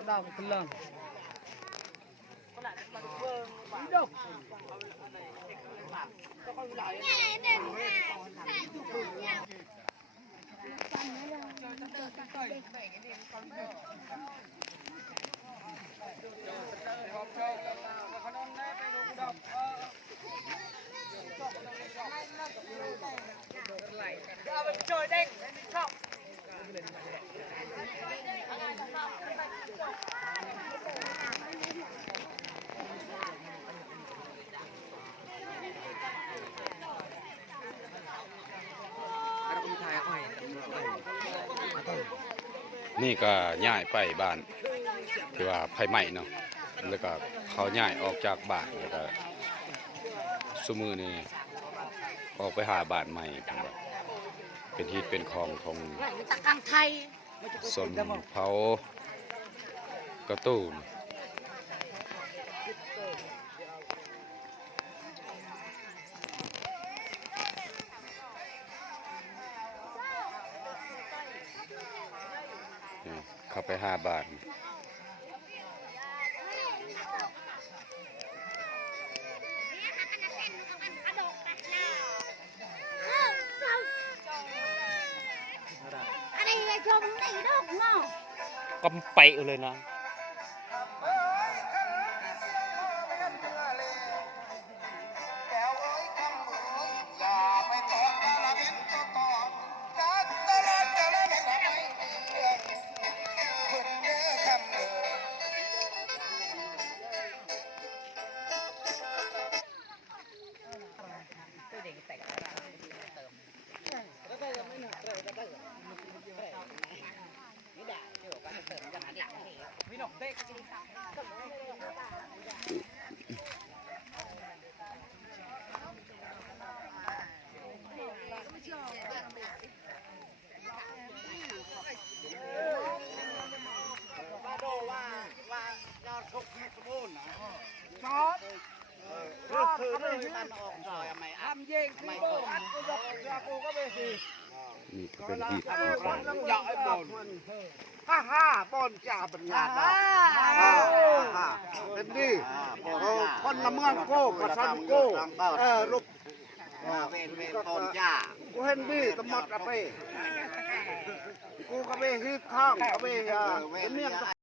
đào một lần trời đen khôngนี่ก็ย้ายไปบ้านที่ว่าไฟไหม้เนาะแล้วก็เขาย้ายออกจากบ้านแล้วก็ซุมือนี่ออกไปหาบ้านใหม่เป็นที่เป็นของของสนเผากระตูนเข้าไปหาบ้านกำไปเลยนะนี่ก็เป็นที่ฮ่าบอลจ่าปัญญาเป็นดีคนละเมืองโก้ประชันโก้ลูกเป็นบอลจ่ากูเห็นดีตะมัดกระเปกูกระเบฮีข้างกระเบเป็นเมีย